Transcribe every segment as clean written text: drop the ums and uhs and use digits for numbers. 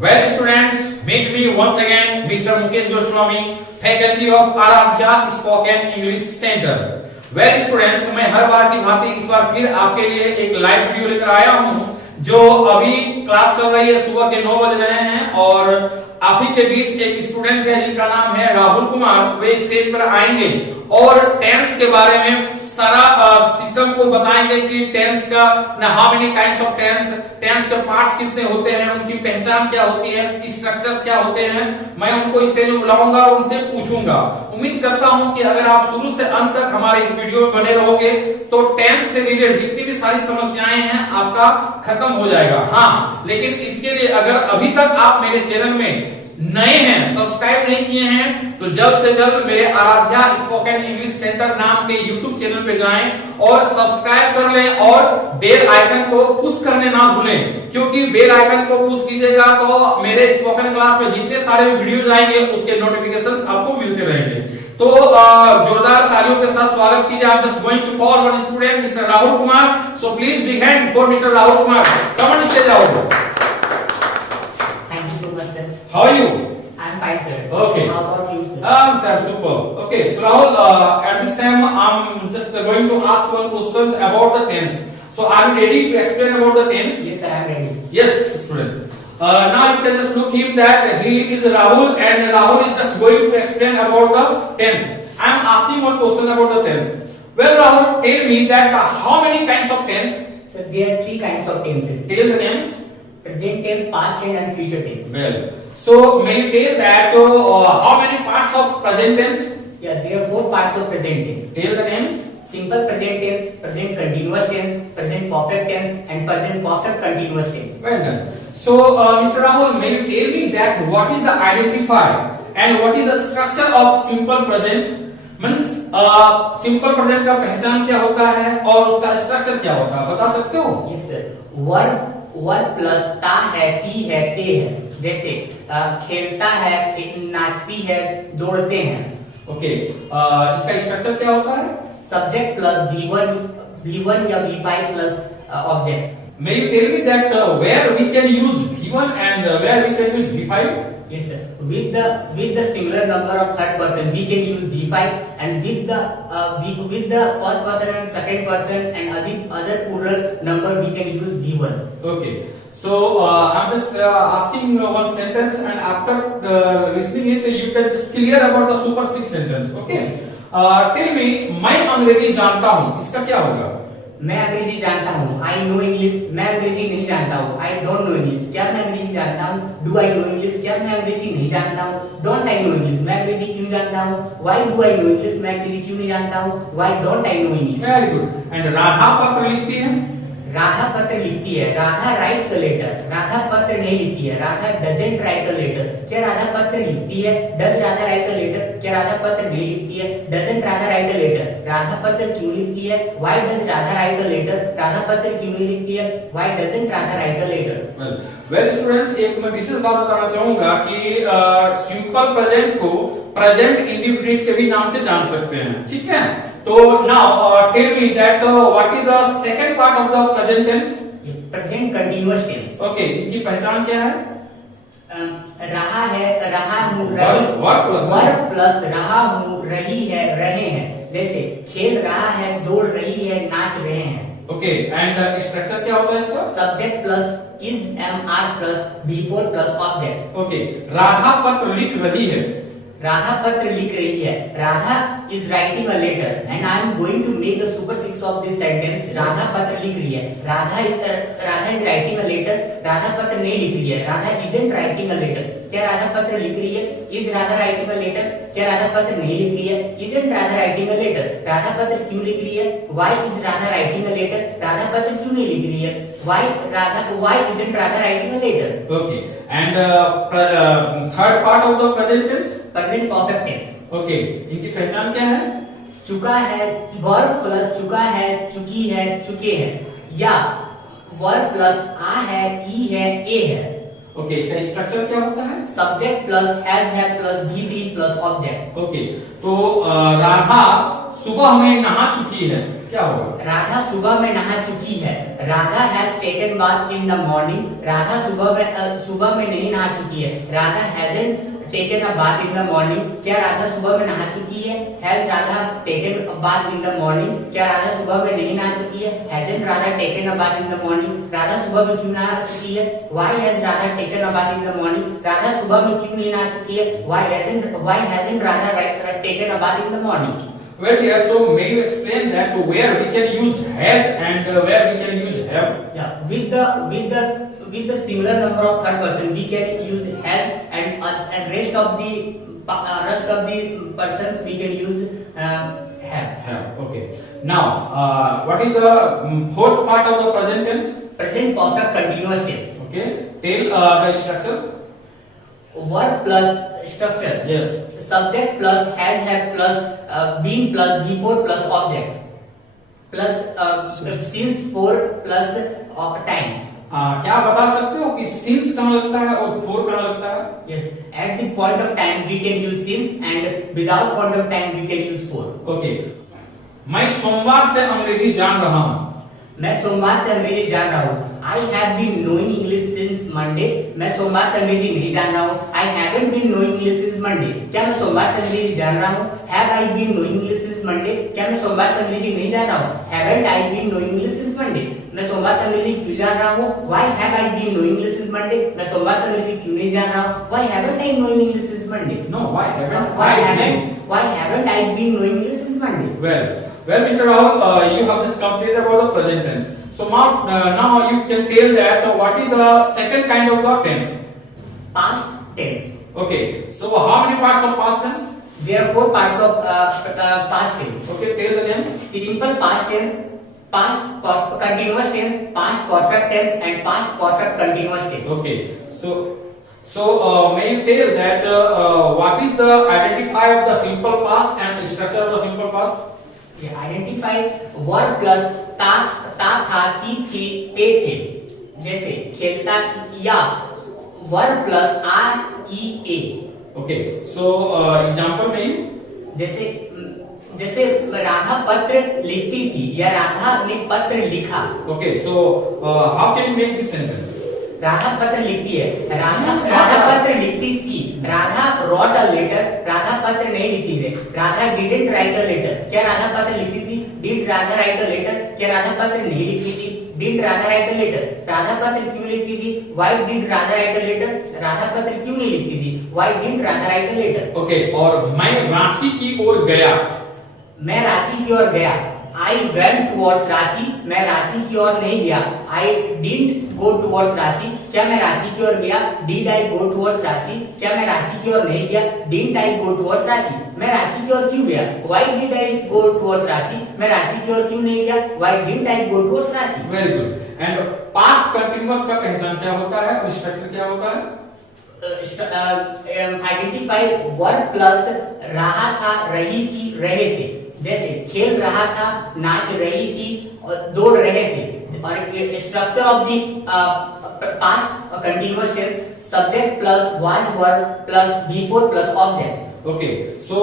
Well, students, meet me once again, Mr. Mukesh Goswami, faculty of Aradhya Spoken English Center. Well, students, मैं हर बार की भांति इस बार फिर आपके लिए एक लाइव वीडियो लेकर आया हूं, जो अभी क्लास चल रही है, सुबह के 9 बज रहे हैं और आप ही के बीच एक स्टूडेंट है जिनका नाम है राहुल कुमार। वे स्टेज पर आएंगे और टेंस के बारे में सारा सिस्टम को बताएंगे कि टेंस का how many kinds of tense के पार्ट्स कितने होते हैं, उनकी पहचान क्या होती है, स्ट्रक्चर्स क्या होते हैं। मैं उनको स्टेज में बुलाऊंगा और उनसे पूछूंगा। उम्मीद करता हूं कि अगर आप शुरू से अंत तक हमारे इस वीडियो में बने रहोगे तो टेंस से रिलेटेड जितनी भी सारी समस्याएं हैं आपका खत्म हो जाएगा। हाँ, लेकिन इसके लिए अगर अभी तक आप मेरे चैनल में नए हैं, सब्सक्राइब नहीं किए हैं, तो जल्द से जल्द मेरे आराध्या स्पोकन इंग्लिश सेंटर नाम के यूट्यूब चैनल पे जाएं और सब्सक्राइब कर लें और बेल आइकन को पुश करने ना भूलें, क्योंकि बेल आइकन को पुश कीजिएगा तो मेरे स्पोकन क्लास में जितने सारे वीडियोज आएंगे उसके नोटिफिकेशंस आपको मिलते रहेंगे। तो जोरदार तालियों के साथ स्वागत कीजिए। आप just going to call one student mister Rahul Kumar, so please big hand for mister Rahul Kumar. Come on stage Rahul. How are you? I'm fine, sir. Okay. How about you, sir? That's super. Okay, so Rahul, at this time I'm just going to ask one questions about the tense. So are you ready to explain about the tense? Yes, sir, I'm ready. Yes, student. Now you can just look him that he is Rahul and Rahul is just going to explain about the tense. I am asking one question about the tense. Well, Rahul, tell me that how many kinds of tense? So there are three kinds of tenses: Tell the names. present tense, past tense, and future tense. Well, so may you tell that how many parts of present tense? Yeah, there are four parts of present tense: Tell the names. simple present tense, present continuous tense, present perfect tense, and present perfect continuous tense. Well done. So, Mr. Rahul, may you tell me that what is the identifier and what is the structure of simple present? Means simple present का पहचान क्या होता है और उसका structure क्या होता है, बता सकते हो? Yes, sir. वर्ब प्लस ता है, ती है, ते है। जैसे खेलता है, नाचती है, दौड़ते हैं। ओके, इसका स्ट्रक्चर क्या होता है? सब्जेक्ट प्लस V1 या V5 plus object. May you tell me that where we can use V1 and where we can use V5? Yes, sir. With the singular number of third person, we can use V5, and with the first person and second person and other plural number, we can use V1. Okay. So I'm just asking one sentence, and after listening it, you can just clear about the super six sentence. Okay. Tell me, मैं अंग्रेजी जानता हूँ, इसका क्या होगा? मैं अंग्रेजी जानता हूँ, I know English। मैं अंग्रेजी नहीं जानता हूँ, I don't know English। क्या मैं अंग्रेजी जानता हूँ? Do I know English? क्या मैं अंग्रेजी नहीं जानता हूँ? Don't I know English? मैं अंग्रेजी क्यों जानता हूँ? Why do I know English? मैं अंग्रेजी क्यों नहीं जानता हूँ? Why don't I know English? Very good. And Radha पत्र लिखती है? राधा पत्र लिखती है। Radha writes a letter. Radha पत्र नहीं लिखती है। Radha doesn't write a letter. क्या राधा पत्र लिखती है? Does Radha write a letter? क्या राधा पत्र नहीं लिखती है? Doesn't Radha write a letter? Radha पत्र क्यों लिखती है? Why does Radha write a letter? Radha पत्र क्यों नहीं लिखती है? Why doesn't Radha write a letter? Well students, एक मैं विशेष बात बताना चाहूंगा कि सिंपल प्रेजेंट को प्रेजेंट इंडिफिनिट के भी नाम से जान सकते हैं, ठीक है? तो now tell me that what is the second part of the present tense? Present continuous tense. Okay, इनकी पहचान क्या है? रहा है, रहा हूँ, वर्ब प्लस रहा हूँ, रही है, रहे हैं। जैसे खेल रहा है, दौड़ रही है, नाच रहे हैं। ओके, एंड स्ट्रक्चर क्या होता है इसका? Subject plus is am plus B4 plus object. Okay, Radha पत्र लिख रही है। राधा पत्र लिख रही है। Radha is writing a letter and I am going to make the super six of this sentence. Radha पत्र लिख रही है। Radha is writing a letter. Radha पत्र नहीं लिख रही है। Radha isn't writing a letter. क्या राधा पत्र लिख रही है? Is Radha writing a letter? क्या राधा पत्र नहीं लिख रही है? Isn't Radha writing a letter? Radha पत्र क्यों लिख रही है? Why is Radha writing a letter? Radha पत्र क्यों नहीं लिख रही है? Why isn't Radha writing a letter? Okay, and third part of the present tense? Present perfect tense. Okay, इनकी पहचान क्या है? चुका है, वर्ब प्लस चुका है, चुकी है, चुके हैं, या वर्ब प्लस आ है, ई है, ए है। ओके, इसका स्ट्रक्चर क्या होता है? सब्जेक्ट प्लस हैज है plus B3 plus object. Okay, तो राधा सुबह में नहा चुकी है। क्या होगा? राधा सुबह में नहा चुकी है। Radha has taken bath in the morning. Radha सुबह में नहीं नहा चुकी है। Radha hasn't taken a bath in the morning. क्या राधा सुबह में नहा चुकी है? Has Radha taken a bath in the morning. क्या राधा सुबह में नहीं नहा चुकी है? Hasn't Radha taken a bath in the morning. Radha सुबह में क्यों नहा चुकी है? Why has Radha taken a bath in the morning. Radha सुबह में क्यों नहीं नहा चुकी है? Why hasn't Radha taken a bath in the morning. Well, yeah, so may you explain that where we can use has and where we can use have? Yeah, with the similar number of third person, we can use has, and rest of the persons we can use have. Have. Okay. Now, what is the fourth part of the present tense? Present perfect continuous tense. Okay. Tell the structure. Verb plus structure. Yes. Subject plus has, have plus been plus before plus object plus since, for plus time. क्या बता सकते हो कि since कहाँ लगता है और for कहाँ लगता है? Yes, at the point of time we can use since, and without point of time we can use for. Okay. मैं सोमवार से अंग्रेजी जान रहा हूँ। मैं सोमवार से अंग्रेजी जान रहा हूँ। I have been knowing English since Monday. मैं सोमवार से अंग्रेजी नहीं जान रहा हूँ। I haven't been knowing English since Monday. क्या मैं सोमवार से अंग्रेजी जान रहा हूँ? Have I been knowing English since Monday? क्या मैं सोमवार से अंग्रेजी नहीं जान रहा हूँ? Haven't I been knowing English since Monday? मैं सोमवार से अंग्रेजी क्यों जान रहा हूँ? Why have I been knowing English since Monday? मैं सोमवार से अंग्रेजी क्यों नहीं जान रहा हूँ? Why haven't I knowing English since Monday? No, why haven't Why I been? haven't I been knowing English since Monday? Well, Mr. Rahul, you have just completed about the present tense. So now you can tell that what is the second kind of the tense? Past tense. Okay. So how many parts of past tense? There are 4 parts of past tense. Okay, tell the names. Simple past tense, past continuous tense, past perfect tense, and past perfect continuous tense. Okay. So may you tell that what is the identifier of the simple past and structure of the simple past? Yeah, identify verb plus था, थी, थी, थे। जैसे खेलता या verb plus ए। Okay. So example में जैसे राधा पत्र लिखती थी या राधा ने पत्र लिखा। Okay. So how can you make this sentence? Radha पत्र लिखती है। राधा पत्र लिखती थी। Radha wrote a letter। Radha पत्र नहीं लिखती है। Radha didn't write a letter। क्या राधा पत्र लिखती थी? Did Radha write a letter? क्या राधा पत्र नहीं लिखती थी? Did Radha write a letter? Radha पत्र क्यों लिखती थी? Why did Radha write a letter? Radha पत्र क्यों नहीं लिखती थी? Why did Radha write a letter? Okay. और मैं रांची की ओर गया। मैं रांची की ओर गया। I went towards Ranchi. मैं रांची की ओर नहीं गया। I didn't go towards Ranchi. क्या मैं रांची की ओर गया? Did I go towards Ranchi? क्या मैं रांची की ओर नहीं गया? Didn't I go towards Ranchi? मैं रांची की ओर क्यों गया? Why did I go towards Ranchi? मैं रांची की ओर क्यों नहीं गया? Why didn't I go towards Ranchi? Very good. And past continuous का पहचान क्या होता है और स्ट्रक्चर क्या होता है? आइडेंटिफाई वर्ब प्लस रहा था, रही थी, रहे थे। जैसे खेल रहा था, नाच रही थी और दौड़ रहे थे। और structure of the past continuous tense subject plus was verb plus before plus object. Okay. So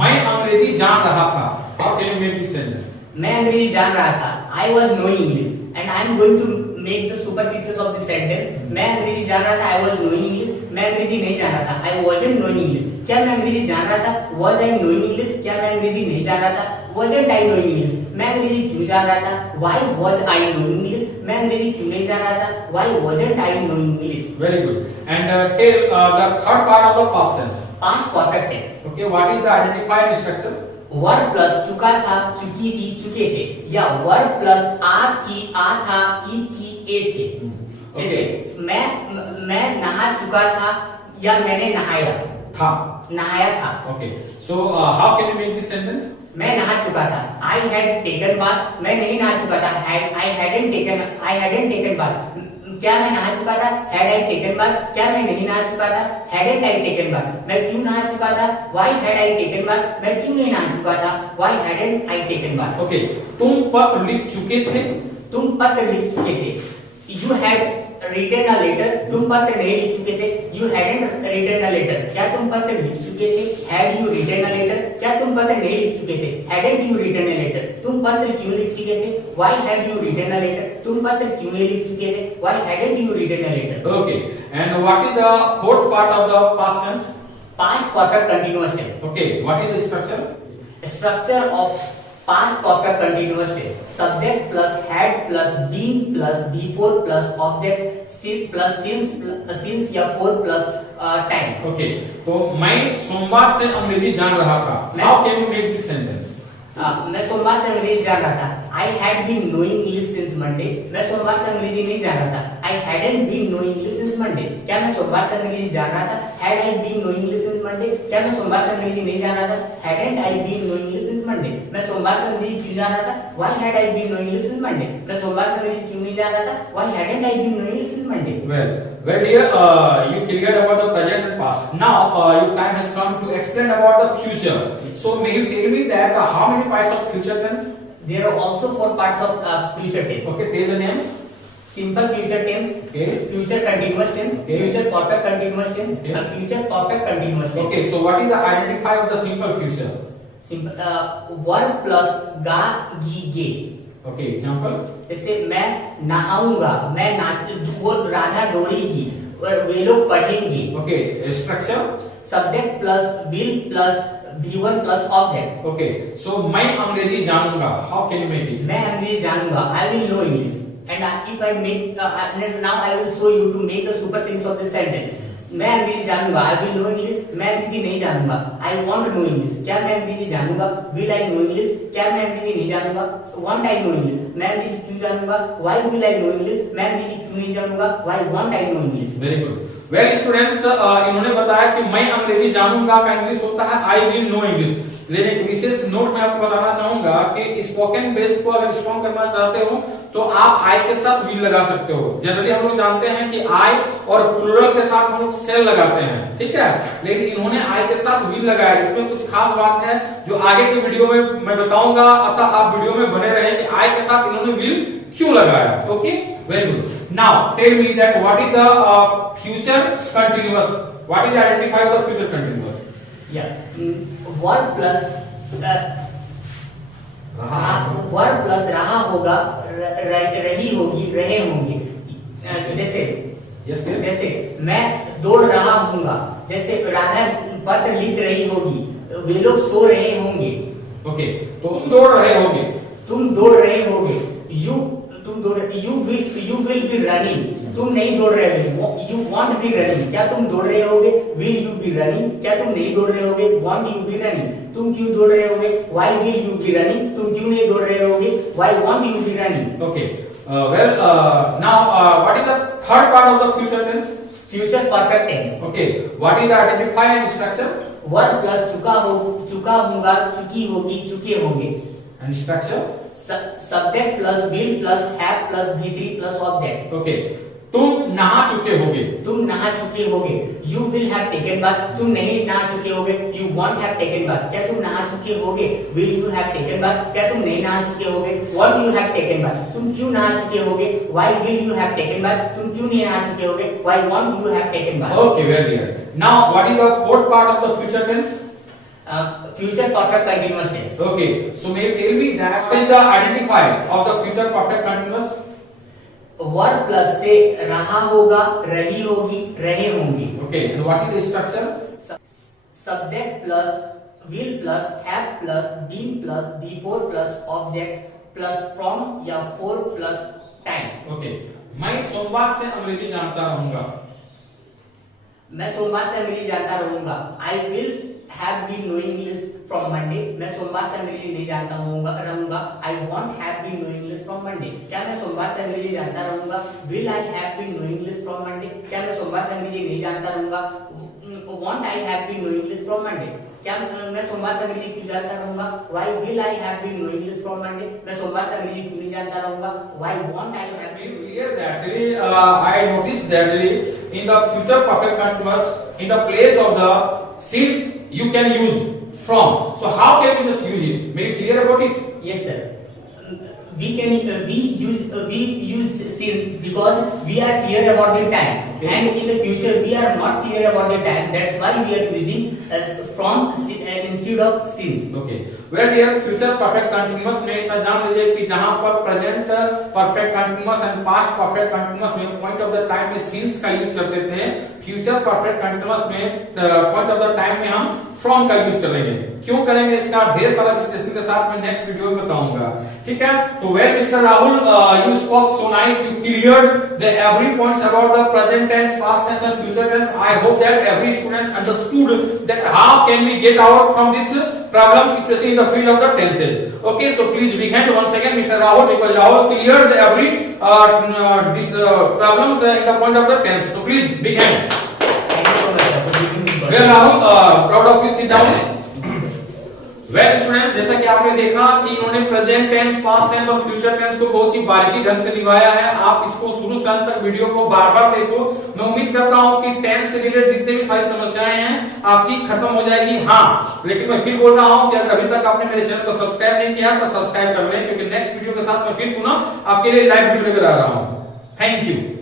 मैं अंग्रेजी जान रहा था। How can you make this sentence? मैं अंग्रेजी जान रहा था। I was knowing English and I am going to make the superfixes of this sentence. मैं अंग्रेजी जान रहा था। I was knowing English. मैं अंग्रेजी नहीं जान रहा था। I wasn't knowing English. क्या मैं अंग्रेजी जान रहा था? Was I knowing English? क्या मैं अंग्रेजी नहीं जान रहा था? Wasn't I knowing English? मैं अंग्रेजी क्यों जान रहा था? Why was I knowing English? मैं अंग्रेजी क्यों नहीं जान रहा था? Why wasn't I knowing English? Very good. And tell the third part of the past tense. Past perfect tense. Okay. What is the identifier structure? Verb plus चुका था, चुकी थी, चुके थे, या वर्ब प्लस आ थी, आ था, ई थी, ए थे। जैसे मैं नहा चुका था या मैंने नहाया था। Okay. So how can you make this sentence? मैं नहा चुका था। I had taken bath। मैं नहीं नहा चुका था। I hadn't taken bath। क्या मैं नहा चुका था? Had I taken bath? क्या मैं नहीं नहा चुका था? Hadn't I taken bath? मैं क्यों नहा चुका था? Why had I taken bath? मैं क्यों नहीं नहा चुका था? Why hadn't I taken bath? Okay. तुम पत्र लिख चुके थे। तुम पत्र लिख चुके थे। You had written a letter, तुम पत्र नहीं लिख चुके थे। You hadn't written a letter, क्या तुम पत्र लिख चुके थे। Had you written a letter, क्या तुम पत्र नहीं लिख चुके थे। Hadn't you written a letter, तुम पत्र क्यों लिख चुके थे। Why had you written a letter, तुम पत्र क्यों नहीं लिख चुके थे। Why hadn't you written a letter. Okay. And what is the fourth part of the past tense? Past perfect continuous tense. Okay. What is the structure? Structure of past perfect continuous tense, subject plus had plus been plus before plus object plus since या for plus time. Okay. तो मैं सोमवार से अंग्रेजी जान रहा था। How can you make this sentence? मैं सोमवार से अंग्रेजी जान रहा था। I had been knowing English since Monday, मैं सोमवार से अंग्रेजी नहीं जान रहा था। I hadn't been knowing English since Monday, क्या मैं सोमवार से अंग्रेजी जान रहा था। Had I been knowing English since Monday, क्या मैं सोमवार से अंग्रेजी नहीं जान रहा था। Hadn't I been knowing English since Monday, मैं सोमवार से अंग्रेजी क्यों जान रहा था। Why had I been knowing English since Monday, मैं सोमवार से अंग्रेजी क्यों नहीं जान रहा था। Why hadn't I been knowing English since Monday. Well, here you cleared about the present and past. Now your time has come to explain about the future. So may you tell me that how many parts of future tense? There are also four parts of future tense. Okay, tell the names. Simple future tense, Okay. future continuous tense, Okay. future perfect continuous tense, Okay. and future perfect continuous tense. Okay, so what is the identifier of the simple future? Simple verb plus ga, gi, ge. Okay, example. जैसे मैं नहाऊंगा, मैं वो राधा दौड़ेगी और वे लोग पढ़ेंगे। Okay, structure. Subject plus will plus V1 plus object. Okay, so मैं अंग्रेजी जानूंगा. How can you make it? मैं अंग्रेजी जानूंगा, I will know English, and if I make now I will show you to make the superscripts of this sentence. मैं अंग्रेजी जानूंगा, I will know English, मैं अंग्रेजी नहीं जानूंगा। I want to know English, क्या मैं अंग्रेजी जानूंगा। Will I know English, क्या मैं अंग्रेजी नहीं जानूंगा। Want I know English, मैं अंग्रेजी क्यों जानूंगा। Why will I know English, मैं अंग्रेजी क्यों नहीं जानूंगा। Why want I know English। Very good. Well, students इन्होंने बताया कि मैं अंग्रेजी जानूंगा का इंग्लिश होता है आई विल नो इंग्लिश। लेकिन एक विशेष नोट मैं आपको बताना चाहूंगा कि स्पोकन बेस्ड को अगर स्ट्रॉन्ग करना चाहते हो तो आप आई के साथ विल लगा सकते हो। जनरली हम लोग जानते हैं कि आई और प्लूरल के साथ हम लोग सेल लगाते हैं, ठीक है। लेकिन इन्होंने आई के साथ विल लगाया, इसमें कुछ खास बात है जो आगे के वीडियो में मैं बताऊंगा। अतः आप वीडियो में बने रहे कि आई के साथ इन्होंने विल क्यों लगाया। Okay, very good. Now tell me that what is the future continuous, what is identify the future continuous. Verb plus verb plus रहा होगा, रही होगी, रहे होंगे। जैसे मैं दौड़ रहा हूँगा, जैसे राधा पत्र लिख रही होगी, वे लोग सो रहे होंगे। ओके, तो तुम दौड़ रहे होगे, तुम दौड़ रहे होगे। यू विल बी रनिंग, तुम नहीं दौड़ रहे होगे। यू वॉन्ट बी रनिंग, क्या तुम दौड़ रहे होगे। विल यू बी रनिंग, क्या तुम नहीं दौड़ रहे होगे। वॉन्ट यू बी रनिंग, तुम क्यों दौड़ रहे होगे। Why will you be running, तुम क्यों नहीं दौड़ रहे होगे। Why won't you be running. Okay, well now what is the third part of the future tense? Future perfect tense. Okay, what is the identifier and structure? Verb plus चुका होगा, चुकी होगी, चुके होंगे। And structure? Subject plus will plus have plus V3 plus object. Okay, तुम नहा चुके होगे, तुम नहा चुके होगे। You will have taken bath, तुम नहीं नहा चुके होगे। You want have taken bath, क्या तुम नहा चुके होगे। Will you have taken bath, क्या तुम नहीं नहा चुके होगे। Want you have taken bath, तुम क्यों नहा चुके होगे। Why will you have taken bath, तुम क्यों नहीं नहा चुके होगे। Why won't you have taken bath. Okay, very good. Now what is the fourth part of the future tense? Future perfect continuous tense. Okay, so may you tell me that what is the identifier of the future perfect continuous? Verb plus से रहा होगा, रही होगी, रहे होंगे। Okay, and what is the structure? Subject plus will plus have plus been plus before plus object plus from या for plus time. Okay, मैं सोमवार से अंग्रेजी जानता रहूंगा, मैं सोमवार से अंग्रेजी जानता रहूंगा। I will have been knowing English from Monday, मैं सोमवार से अंग्रेजी नहीं जानता रहूंगा। I won't have been knowing English from Monday, क्या मैं सोमवार से अंग्रेजी जानता रहूंगा। Will I have been knowing English from Monday, क्या मैं सोमवार से अंग्रेजी नहीं जानता रहूंगा। Won't I have been knowing English from Monday, क्या मैं सोमवार से अंग्रेजी क्यों जानता रहूंगा। Why will I have been knowing English from Monday, मैं सोमवार से अंग्रेजी क्यों नहीं जानता रहूंगा। Why won't I have been. Clear that really, I noticed that really in the future perfect continuous, in the place of the since you can use from. So how can you just use it? May you clear about it? Yes sir. we use since because we are clear about the time, and in the future we are not clear about the time. That's why we are using from instead of since. Okay well dear future perfect continuous में इतना जान लीजिए कि जहां पर present perfect continuous and past perfect continuous में point of the time में since का यूज करते थे, फ्यूचर परफेक्ट कंटीन्यूअस में पॉइंट ऑफ द टाइम में हम फ्रॉम का यूज करेंगे। क्यों करेंगे इसका ढेर सारा विश्लेषण के साथ मैं नेक्स्ट वीडियो में बताऊंगा, ठीक है। तो well mister Rahul, you spoke so nice, you cleared the every points about the present tense, past tense and future tense. I hope that every student understood that how can we get out from this problems, especially in the field of the tenses. Okay, so please big hand once again Mr. Rahul, because Rahul cleared every problems in the point of the tense. So please big hand. Thank you so much for giving me. Well Rahul, proud of you, sit down. Well students, जैसा कि आपने देखा कि इन्होंने present tense, past tense और future tense को बहुत ही बारीकी ढंग से निभाया है। आप इसको शुरू से अंत तक वीडियो को बार बार देखो। मैं उम्मीद करता हूं कि टेंस से रिलेटेड जितने भी सारी समस्याएं हैं आपकी खत्म हो जाएगी। हाँ, लेकिन मैं फिर बोल रहा हूं कि अगर अभी तक आपने मेरे चैनल को सब्सक्राइब नहीं किया तो सब्सक्राइब कर लें, क्योंकि नेक्स्ट वीडियो के साथ मैं फिर पुनः आपके लिए लाइव वीडियो लेकर आ रहा हूं। Thank you.